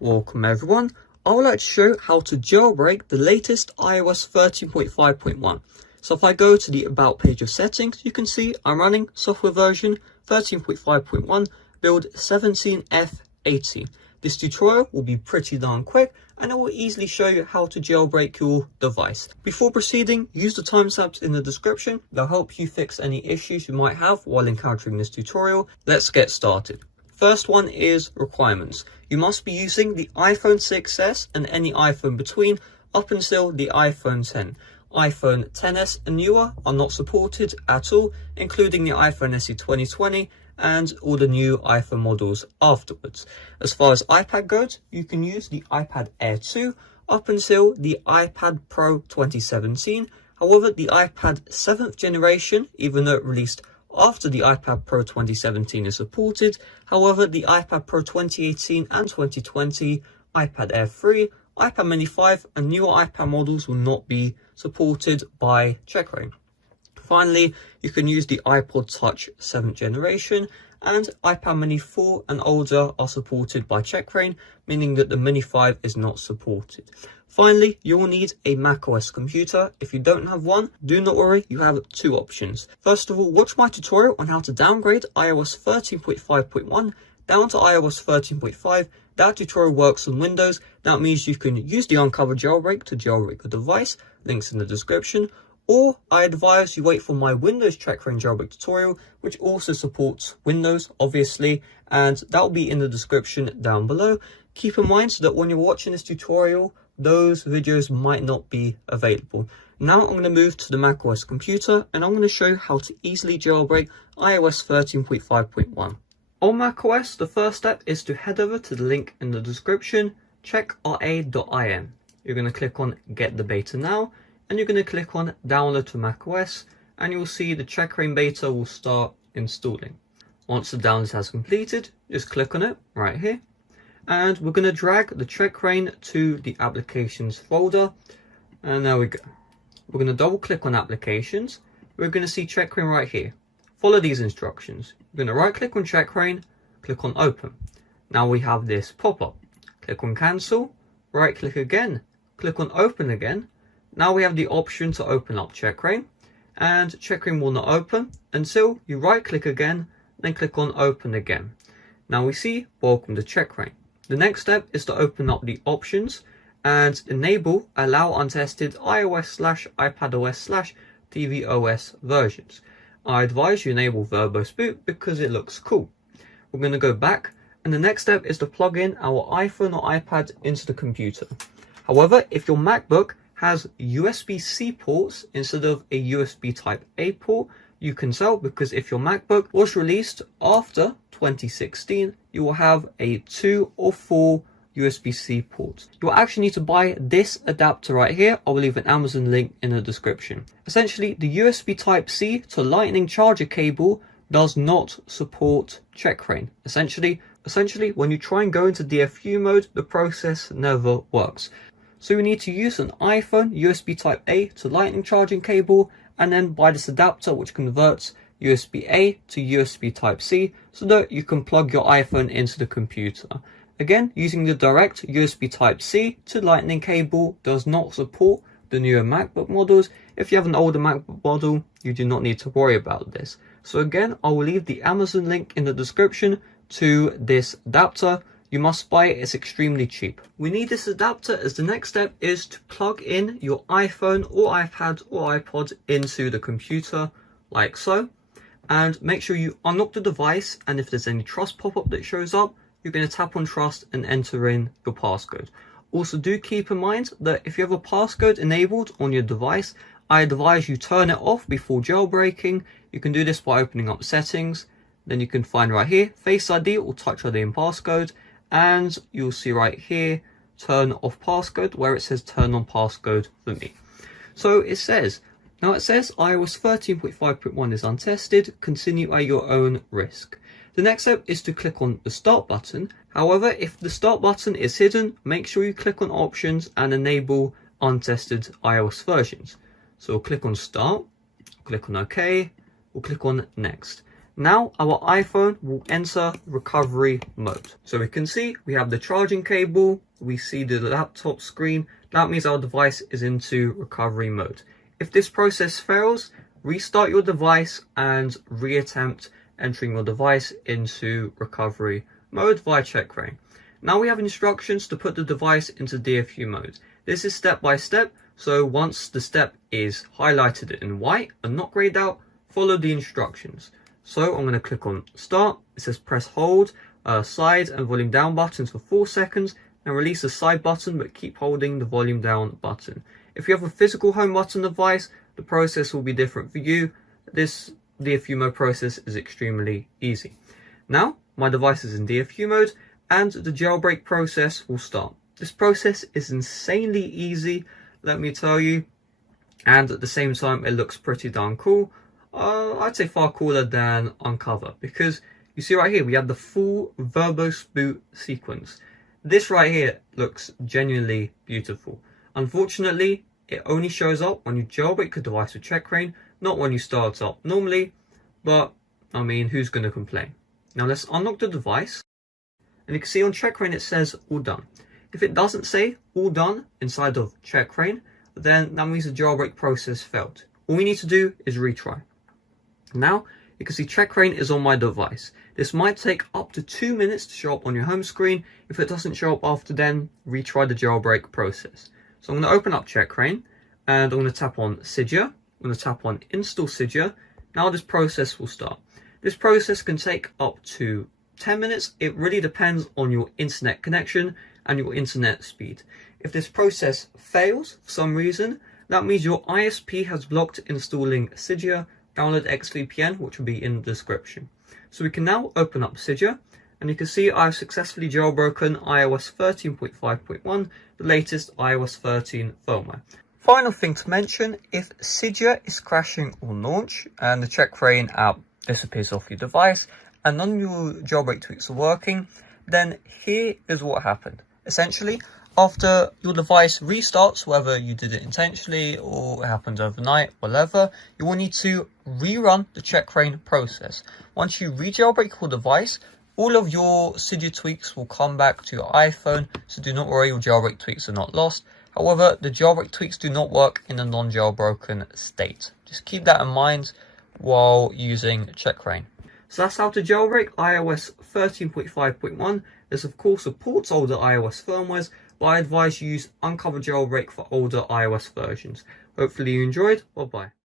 Welcome everyone. I would like to show how to jailbreak the latest iOS 13.5.1. So if I go to the About page of settings, you can see I'm running software version 13.5.1 build 17F18. This tutorial will be pretty darn quick and it will easily show you how to jailbreak your device. Before proceeding, use the timestamps in the description. They'll help you fix any issues you might have while encountering this tutorial. Let's get started. First one is requirements. You must be using the iPhone 6s and any iPhone between up until the iPhone 10. iPhone 10s and newer are not supported at all, including the iPhone SE 2020 and all the new iPhone models afterwards. As far as iPad goes, you can use the iPad Air 2 up until the iPad Pro 2017. However, the iPad 7th generation, even though it released after the iPad Pro 2017 is supported. However, the iPad Pro 2018 and 2020, iPad Air 3, iPad Mini 5 and newer iPad models will not be supported by checkra. Finally, you can use the iPod Touch 7th generation, and iPad Mini 4 and older are supported by checkra, meaning that the Mini 5 is not supported. Finally, you will need a macOS computer. If you don't have one, do not worry, you have two options. First of all, watch my tutorial on how to downgrade iOS 13.5.1 down to iOS 13.5. That tutorial works on Windows. That means you can use the Uncover jailbreak to jailbreak the device. Links in the description. Or I advise you wait for my Windows checkra jailbreak tutorial, which also supports Windows, obviously, and that will be in the description down below. Keep in mind that when you're watching this tutorial, those videos might not be available. Now I'm going to move to the macOS computer and I'm going to show you how to easily jailbreak iOS 13.5.1. On macOS, the first step is to head over to the link in the description, checkra.in. You're going to click on Get the Beta Now and you're going to click on Download to macOS and you'll see the checkra beta will start installing. Once the download has completed, just click on it right here. And we're going to drag the checkra to the applications folder. And there we go. We're going to double click on applications. We're going to see checkra right here. Follow these instructions. We're going to right click on checkra, click on open. Now we have this pop-up. Click on cancel, right click again, click on open again. Now we have the option to open up checkra, and checkra will not open until you right click again, then click on open again. Now we see welcome to checkra. The next step is to open up the options and enable allow untested iOS/iPadOS/tvOS versions. I advise you enable verbose boot because it looks cool. We're going to go back and the next step is to plug in our iPhone or iPad into the computer. However, if your MacBook has USB-C ports instead of a USB type A port, you can tell because if your MacBook was released after 2016, you will have a 2 or 4 USB-C ports. You'll actually need to buy this adapter right here. I will leave an Amazon link in the description. Essentially, the USB Type-C to Lightning charger cable does not support checkra. Essentially, when you try and go into DFU mode, the process never works. So you need to use an iPhone USB Type-A to Lightning charging cable and then buy this adapter which converts USB-A to USB Type-C so that you can plug your iPhone into the computer. Again, using the direct USB Type-C to Lightning cable does not support the newer MacBook models. If you have an older MacBook model, you do not need to worry about this. So again, I will leave the Amazon link in the description to this adapter. You must buy it, it's extremely cheap. We need this adapter as the next step is to plug in your iPhone or iPad or iPod into the computer, like so. And make sure you unlock the device, and if there's any trust pop-up that shows up, you're going to tap on trust and enter in your passcode. Also do keep in mind that if you have a passcode enabled on your device, I advise you turn it off before jailbreaking. You can do this by opening up settings, then you can find right here Face ID or Touch ID and passcode, and you'll see right here turn off passcode where it says turn on passcode for me. So it says iOS 13.5.1 is untested, continue at your own risk. The next step is to click on the start button. However, if the start button is hidden, make sure you click on options and enable untested iOS versions. So we'll click on start, click on OK, we'll click on next. Now our iPhone will enter recovery mode. So we can see we have the charging cable, we see the laptop screen. That means our device is into recovery mode. If this process fails, restart your device and reattempt entering your device into recovery mode via CheckRain. Now we have instructions to put the device into DFU mode. This is step by step, so once the step is highlighted in white and not grayed out, follow the instructions. So I'm going to click on start. It says press hold side and volume down buttons for 4 seconds and release the side button, but keep holding the volume down button. If you have a physical home button device, the process will be different for you. This DFU mode process is extremely easy. Now my device is in DFU mode and the jailbreak process will start. This process is insanely easy, let me tell you, and at the same time it looks pretty darn cool. I'd say far cooler than Uncover, because you see right here we have the full verbose boot sequence. This right here looks genuinely beautiful. Unfortunately, it only shows up when you jailbreak a device with CheckRain, not when you start up normally, but I mean, who's going to complain? Now let's unlock the device, and you can see on CheckRain it says all done. If it doesn't say all done inside of CheckRain, then that means the jailbreak process failed. All we need to do is retry. Now you can see CheckRain is on my device. This might take up to 2 minutes to show up on your home screen. If it doesn't show up after then, retry the jailbreak process. So I'm going to open up CheckRain and I'm going to tap on Cydia. I'm going to tap on Install Cydia. Now this process will start. This process can take up to 10 minutes. It really depends on your internet connection and your internet speed. If this process fails for some reason, that means your ISP has blocked installing Cydia. Download XVPN, which will be in the description. So we can now open up Cydia, and you can see I've successfully jailbroken iOS 13.5.1, the latest iOS 13 firmware. Final thing to mention, if Cydia is crashing on launch and the CheckRain app disappears off your device and none of your jailbreak tweaks are working, then here is what happened. Essentially, after your device restarts, whether you did it intentionally or it happened overnight, whatever, you will need to rerun the CheckRain process. Once you re-jailbreak your device, all of your Cydia tweaks will come back to your iPhone, so do not worry, your jailbreak tweaks are not lost. However, the jailbreak tweaks do not work in a non-jailbroken state. Just keep that in mind while using CheckRain. So that's how to jailbreak iOS 13.5.1. This of course supports older iOS firmwares, but I advise you use Uncover jailbreak for older iOS versions. Hopefully you enjoyed. Bye bye.